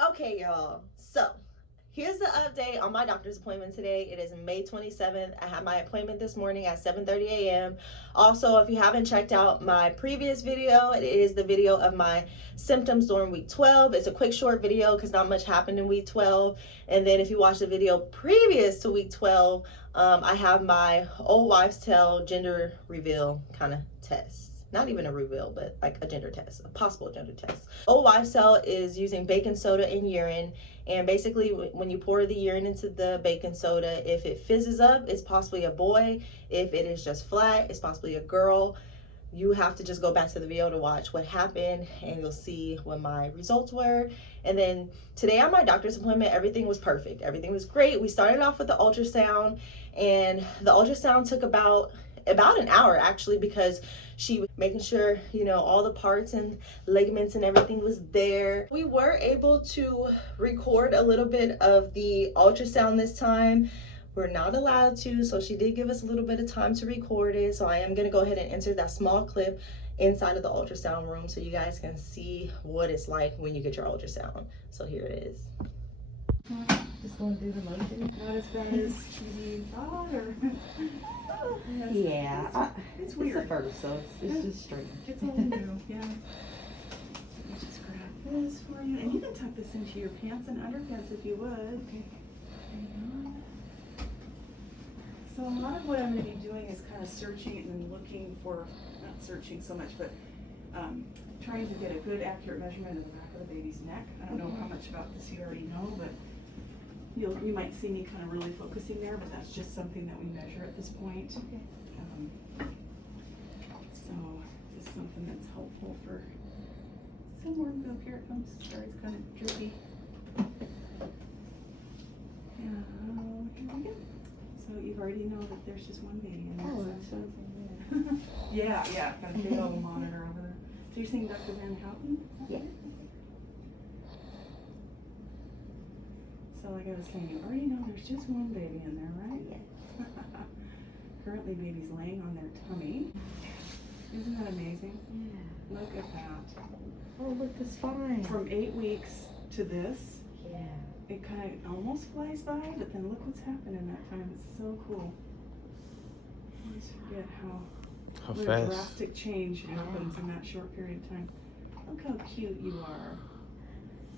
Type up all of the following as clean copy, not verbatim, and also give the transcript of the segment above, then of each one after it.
Okay, y'all. So, here's the update on my doctor's appointment today. It is May 27th. I had my appointment this morning at 7:30 a.m. Also, if you haven't checked out my previous video, it is the video of my symptoms during week 12. It's a quick short video because not much happened in week 12. And then if you watch the video previous to week 12, I have my old wives' tale gender reveal kind of test. Not even a reveal, but like a gender test, a possible gender test. Old wives' tale is using baking soda and urine, and basically when you pour the urine into the baking soda, if it fizzes up, it's possibly a boy. If it is just flat, it's possibly a girl. You have to just go back to the video to watch what happened, and you'll see what my results were. And then today at my doctor's appointment, everything was perfect. Everything was great. We started off with the ultrasound, and the ultrasound took about an hour actually, because she was making sure, you know, all the parts and ligaments and everything was there. We were able to record a little bit of the ultrasound this time. We're not allowed to, so she did give us a little bit of time to record it. So I am gonna go ahead and insert that small clip inside of the ultrasound room so you guys can see what it's like when you get your ultrasound. So here it is. Just going through the motion. Not as bad as you thought, or? Yeah, it's weird. It's the first, so it's just strange. It's all new, yeah. Let me just grab this for you, and you can tuck this into your pants and underpants if you would. Okay. So a lot of what I'm going to be doing is kind of searching and looking for, not searching so much, but trying to get a good accurate measurement of the back of the baby's neck. I don't know how much about this you already know, but you might see me kind of really focusing there, but that's just something that we measure at this point. Okay. So this is something that's helpful for some warm up. Here it comes. Sorry, it's kind of drippy. Yeah, here we go. So you already know that there's just one baby in there. Oh, that's so yeah, got a big old monitor over there. So you're seeing Dr. Van Houten? Yeah. So like I was saying, you already know there's just one baby in there, right? Yes. Currently baby's laying on their tummy. Isn't that amazing? Yeah. Look at that. Oh, look, it's fine. From 8 weeks to this, Yeah. it kind of almost flies by, but then look what's happened in that time. It's so cool. I always forget how fast. drastic change happens in that short period of time. Look how cute you are.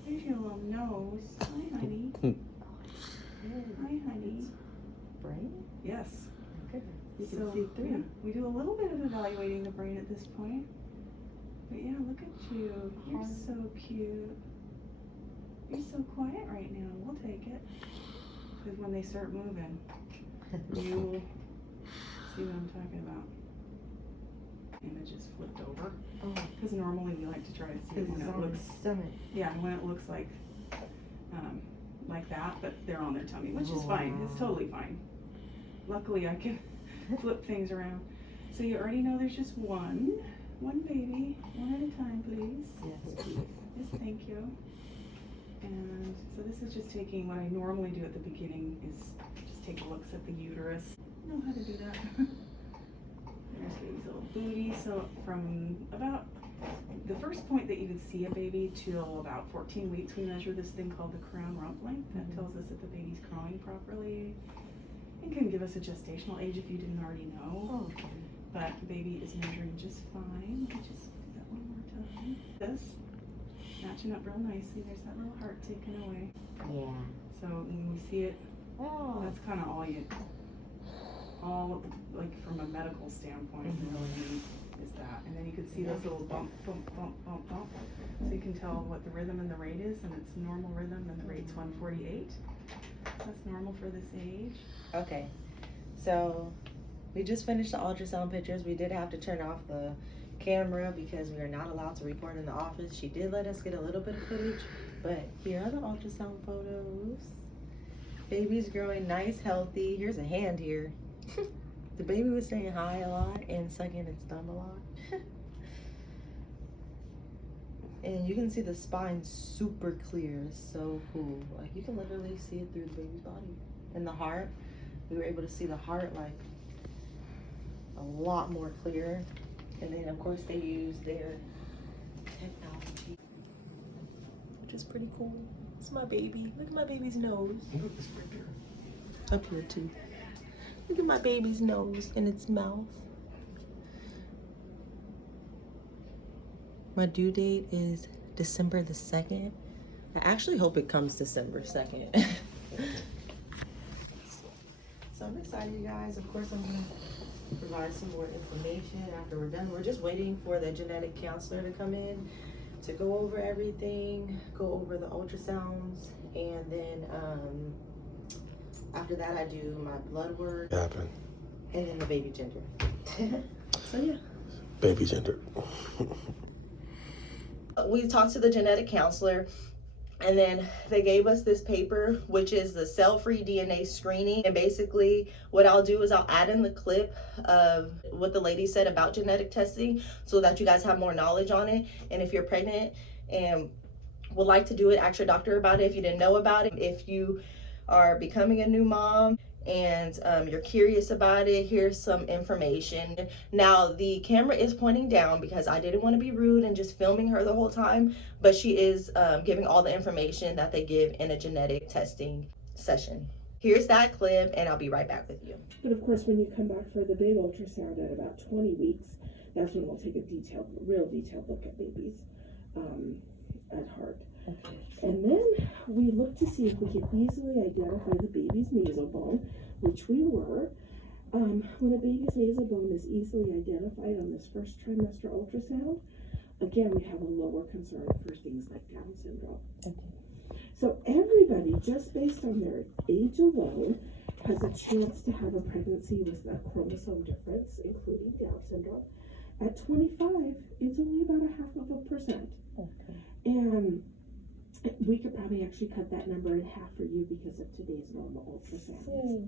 There's your little nose. Hi, honey. Hi, honey. Brain? Yes. Okay. You can So, see through. yeah, we do a little bit of evaluating the brain at this point. But yeah, look at you. You're so cute. You're so quiet right now. We'll take it. Because when they start moving, you'll see what I'm talking about. Images flipped over. Oh. Because normally we like to try to see it when it looks, stomach. yeah, when it looks like that, but they're on their tummy, which is fine. It's totally fine. Luckily, I can flip things around. So you already know there's just one baby, one at a time, please. Yes, please. Yes, thank you. And so this is just taking what I normally do at the beginning is just take looks at the uterus. I know how to do that. There's baby's little booty. So from about the first point that you would see a baby till about 14 weeks, we measure this thing called the crown rump length. That tells us that the baby's growing properly. It can give us a gestational age if you didn't already know. Oh, okay. But the baby is measuring just fine. Let me just do that one more time. This, matching up real nicely. There's that little heart taken away. Yeah. So when we see it, that's kind of all like from a medical standpoint, really neat is that. And then you can see those little bump. So you can tell what the rhythm and the rate is, and it's normal rhythm, and the rate's 148. That's normal for this age. Okay, so we just finished the ultrasound pictures. We did have to turn off the camera because we are not allowed to record in the office. She did let us get a little bit of footage, but here are the ultrasound photos. Baby's growing nice, healthy. Here's a hand here. The baby was saying hi a lot and sucking its thumb a lot. And you can see the spine super clear. It's so cool. Like you can literally see it through the baby's body. And the heart, we were able to see the heart like a lot more clear. And then of course they use their technology, which is pretty cool. It's my baby. Look at my baby's nose. Up here too. Look at my baby's nose and its mouth. My due date is December the 2nd. I actually hope it comes December 2nd. So I'm excited, you guys. Of course, I'm gonna provide some more information after we're done. We're just waiting for the genetic counselor to come in to go over everything, go over the ultrasounds, and then after that I do my blood work. Happen. And then the baby gender. So yeah. Baby gender. We talked to the genetic counselor, and then they gave us this paper, which is the cell-free DNA screening. And basically what I'll do is I'll add in the clip of what the lady said about genetic testing so that you guys have more knowledge on it. And if you're pregnant and would like to do it, ask your doctor about it if you didn't know about it. If you are becoming a new mom and you're curious about it, here's some information. Now the camera is pointing down because I didn't want to be rude and just filming her the whole time, but she is giving all the information that they give in a genetic testing session. Here's that clip, and I'll be right back with you. But of course, when you come back for the big ultrasound at about 20 weeks, that's when we'll take a real detailed look at babies at heart. Okay. And then we look to see if we can easily identify the baby's nasal bone, which we were. When a baby's nasal bone is easily identified on this first trimester ultrasound, again, we have a lower concern for things like Down syndrome. Okay. So everybody, just based on their age alone, has a chance to have a pregnancy with a chromosome difference, including Down syndrome. At 25, it's only about 0.5%. Okay. And we could probably actually cut that number in half for you because of today's normal ultrasound. Mm.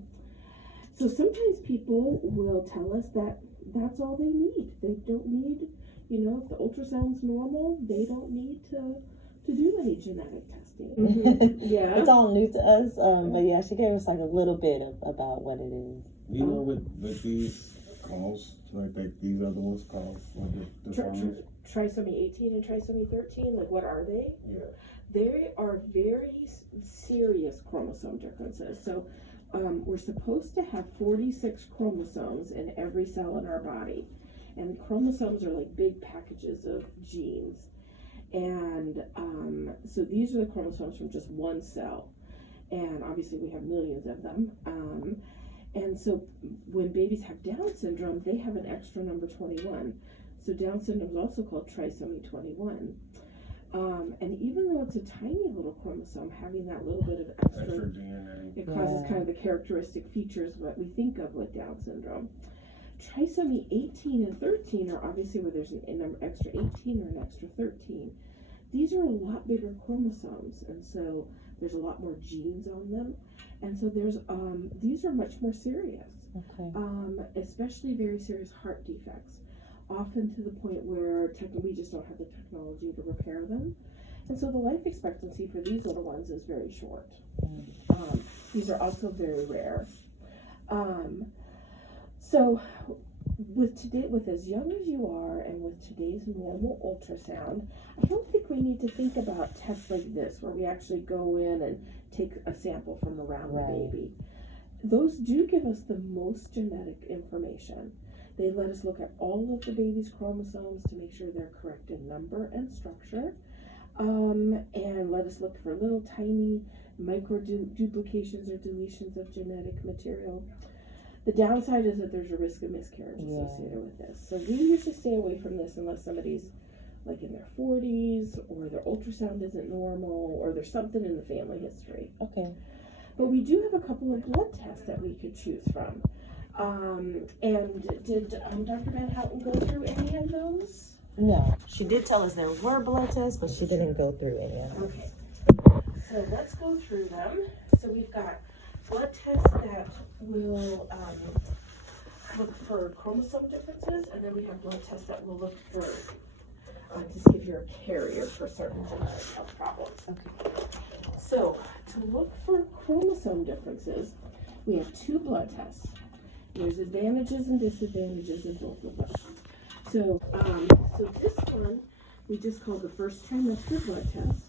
So sometimes people will tell us that that's all they need. They don't need, if the ultrasound's normal, they don't need to do any genetic testing. Mm-hmm. Yeah. It's all new to us, but yeah, she gave us like a little bit about what it is. You know what these calls, like these other ones calls, the farmers? Trisomy 18 and trisomy 13, like what are they? Yeah. They are very serious chromosome differences. So we're supposed to have 46 chromosomes in every cell in our body. And chromosomes are like big packages of genes. And so these are the chromosomes from just one cell. And obviously we have millions of them. And so when babies have Down syndrome, they have an extra number 21. So Down syndrome is also called trisomy 21. And even though it's a tiny little chromosome, having that little bit of extra DNA. It causes kind of the characteristic features what we think of with Down syndrome. Trisomy 18 and 13 are obviously where there's an extra 18 or an extra 13. These are a lot bigger chromosomes, and so there's a lot more genes on them. And so there's these are much more serious. Okay. Especially very serious heart defects. Often to the point where we just don't have the technology to repair them. And so the life expectancy for these little ones is very short. These are also very rare. So with as young as you are and with today's normal ultrasound, I don't think we need to think about tests like this where we actually go in and take a sample from around the baby. Those do give us the most genetic information. They let us look at all of the baby's chromosomes to make sure they're correct in number and structure, and let us look for little tiny micro duplications or deletions of genetic material. The downside is that there's a risk of miscarriage associated with this. So we usually stay away from this unless somebody's like in their 40s or their ultrasound isn't normal or there's something in the family history. Okay. But we do have a couple of blood tests that we could choose from. And did Dr. Van Houten go through any of those? No, she did tell us there were blood tests, but she didn't go through any of them. Okay. So let's go through them. So we've got blood tests that will look for chromosome differences, and then we have blood tests that will look for to see if you're a carrier for certain genetic health problems. Okay. So to look for chromosome differences, we have two blood tests. There's advantages and disadvantages in both of them. So, so this one we just call the first trimester blood test.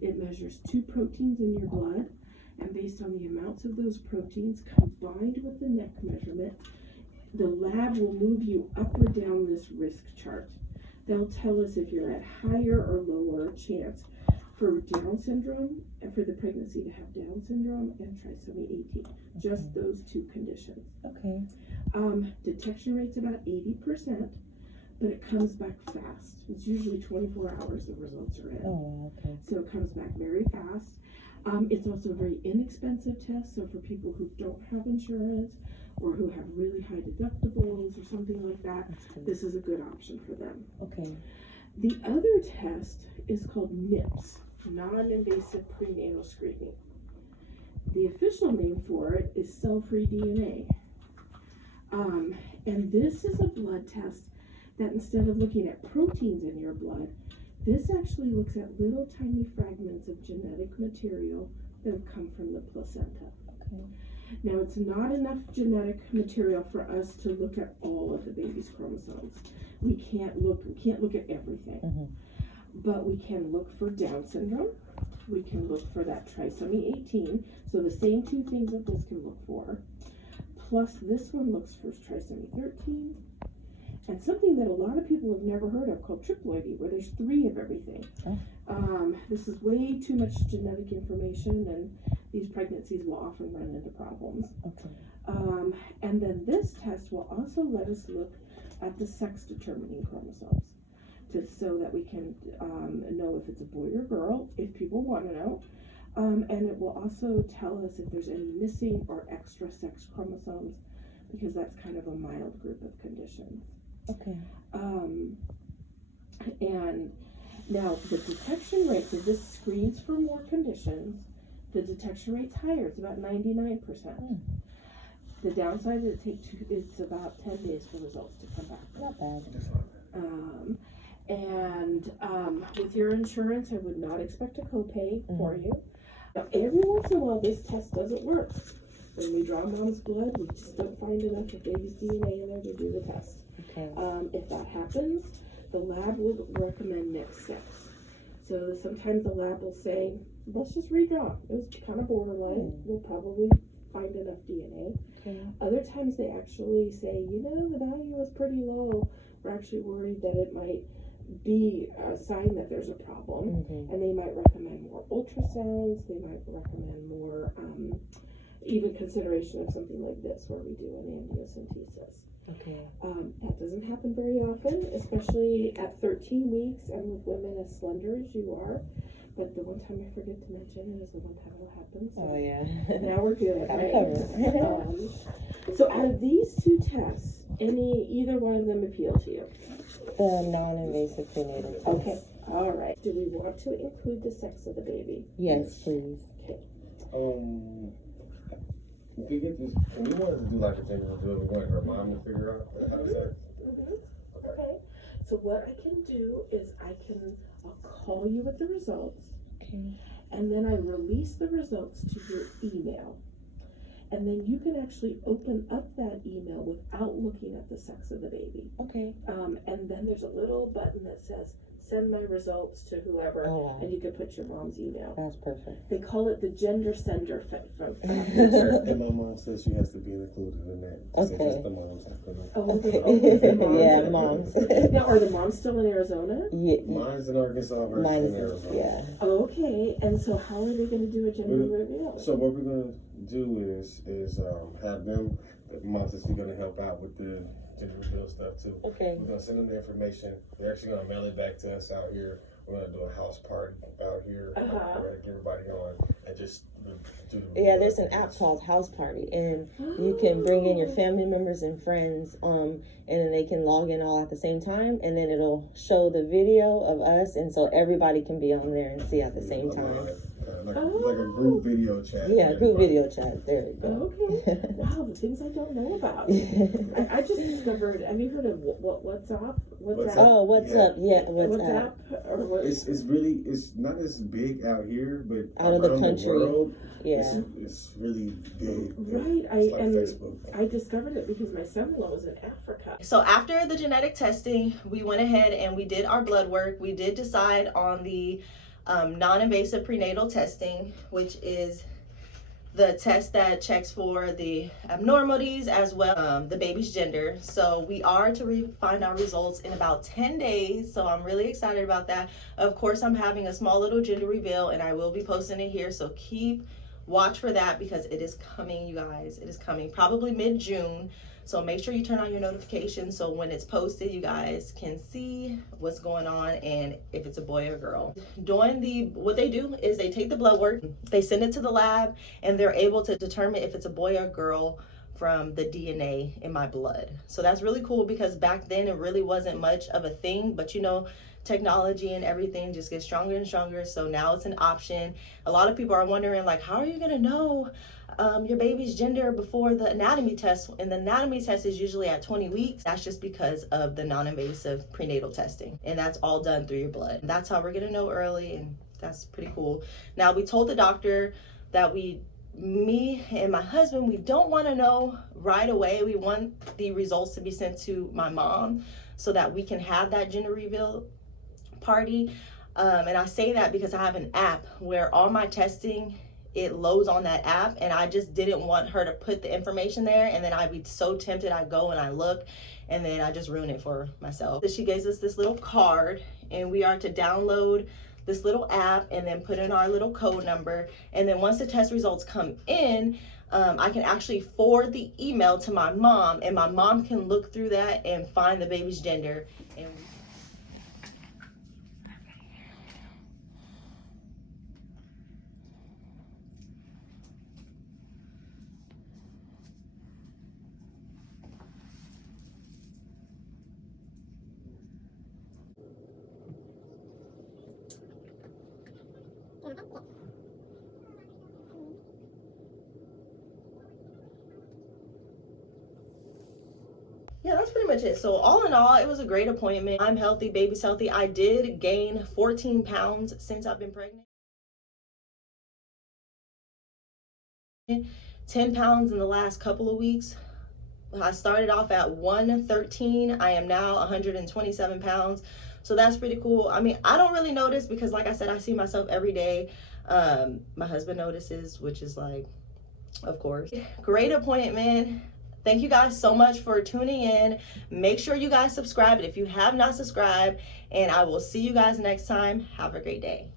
It measures 2 proteins in your blood, and based on the amounts of those proteins combined with the neck measurement, the lab will move you up or down this risk chart. They'll tell us if you're at higher or lower chance for Down syndrome and for the pregnancy to have Down syndrome and trisomy 18. Just those 2 conditions. Okay. Detection rate's about 80%, but it comes back fast. It's usually 24 hours the results are in. Oh, okay. So it comes back very fast. It's also a very inexpensive test, so for people who don't have insurance or who have really high deductibles or something like that, this is a good option for them. Okay. The other test is called Nipt, Non-Invasive Prenatal Screening. The official name for it is cell-free DNA. And this is a blood test that instead of looking at proteins in your blood, this actually looks at little tiny fragments of genetic material that have come from the placenta. Okay. Now, it's not enough genetic material for us to look at all of the baby's chromosomes. We can't look at everything. But we can look for Down syndrome. We can look for that trisomy 18. So the same 2 things that this can look for. Plus this one looks for trisomy 13. And something that a lot of people have never heard of called Triploidy, where there's 3 of everything. This is way too much genetic information, and these pregnancies will often run into problems. Okay. And then this test will also let us look at the sex determining chromosomes, so that we can know if it's a boy or girl, if people want to know. And it will also tell us if there's any missing or extra sex chromosomes, because that's kind of a mild group of conditions. Okay. And now the detection rate, so this screens for more conditions. The detection rate's higher, it's about 99%. The downside is it's about 10 days for results to come back. Not bad. With your insurance, I would not expect a copay for you. Now, every once in a while, this test doesn't work. When we draw mom's blood, we just don't find enough of baby's DNA in there to do the test. Okay. If that happens, the lab will recommend next steps. So sometimes the lab will say, let's just redraw. It was kind of borderline. We'll probably find enough DNA. Okay. Other times they actually say, the value was pretty low. We're actually worried that it might be a sign that there's a problem. And they might recommend more ultrasounds. They might recommend more, even consideration of something like this where we do an amniocentesis. Okay. That doesn't happen very often, especially at 13 weeks and with women as slender as you are. But the one time I forget to mention it is the one time it happens. So Oh yeah. now we're good. Got it Right? covered. So out of these 2 tests, either one of them appeal to you? The non-invasive prenatal test. Okay. All right. Do we want to include the sex of the baby? Yes, please. Okay. If we get this, we wanted to do like a gender reveal, we wanted her mom to figure out how does that. Okay. So what I can do is I'll call you with the results. Okay. And then I release the results to your email. And then you can actually open up that email without looking at the sex of the baby. Okay. And then there's a little button that says, send my results to whoever, and you can put your mom's email. That's perfect. They call it the gender sender feature. And my mom says she has to be included in that. Okay. Just the moms have to know. Yeah, moms. Now, are the moms still in Arizona? Yeah. Mine's in Arkansas versus Mine's in Arizona. yeah. Okay, and so how are they going to do a gender reveal? So what we're gonna do is have them. Mom says she's gonna help out with the gender reveal stuff too. Okay. We're gonna send them the information. They're actually gonna mail it back to us out here. We're gonna do a house party out here. We're gonna get everybody on and just do the Yeah, there's an app called House Party, and you can bring in your family members and friends, and then they can log in all at the same time, and then it'll show the video of us, and so everybody can be on there and see at the same time. Like a group video chat. Yeah, group video chat. There you go. Okay. Wow, the things I don't know about. I just discovered. Have you heard of WhatsApp? Oh, what's up? Yeah, WhatsApp. Or what? It's not as big out here, but out of the country. The world, yeah, it's really big. Right. Facebook. I discovered it because my son-in-law was in Africa. So after the genetic testing, we went ahead and we did our blood work. We did decide on the non-invasive prenatal testing, which is the test that checks for the abnormalities as well the baby's gender. So we are to find our results in about 10 days, so I'm really excited about that. Of course, I'm having a small little gender reveal and I will be posting it here, so watch for that because it is coming, you guys. It is coming probably mid-June. So make sure you turn on your notifications so when it's posted, you guys can see what's going on and if it's a boy or girl. What they do is they take the blood work, they send it to the lab, and they're able to determine if it's a boy or girl from the DNA in my blood. So that's really cool because back then it really wasn't much of a thing, but you know, technology and everything just gets stronger and stronger. So now it's an option. A lot of people are wondering, like, how are you gonna know your baby's gender before the anatomy test? And the anatomy test is usually at 20 weeks. That's just because of the non-invasive prenatal testing, and that's all done through your blood. That's how we're gonna know early, and that's pretty cool. Now, we told the doctor that me and my husband, we don't want to know right away. We want the results to be sent to my mom so that we can have that gender reveal party. And I say that because I have an app where all my testing, it loads on that app, and I just didn't want her to put the information there and then I'd be so tempted, I go and I look and then I just ruin it for myself. So she gives us this little card and we are to download this little app and then put in our little code number, and then once the test results come in, I can actually forward the email to my mom, and my mom can look through that and find the baby's gender. And yeah, that's pretty much it. So all in all, it was a great appointment. I'm healthy, baby's healthy. I did gain 14 pounds since I've been pregnant. 10 pounds in the last couple of weeks. I started off at 113. I am now 127 pounds. So that's pretty cool. I mean, I don't really notice because, like I said, I see myself every day. My husband notices, which is like, of course. Great appointment. Thank you guys so much for tuning in. Make sure you guys subscribe if you have not subscribed, and I will see you guys next time. Have a great day.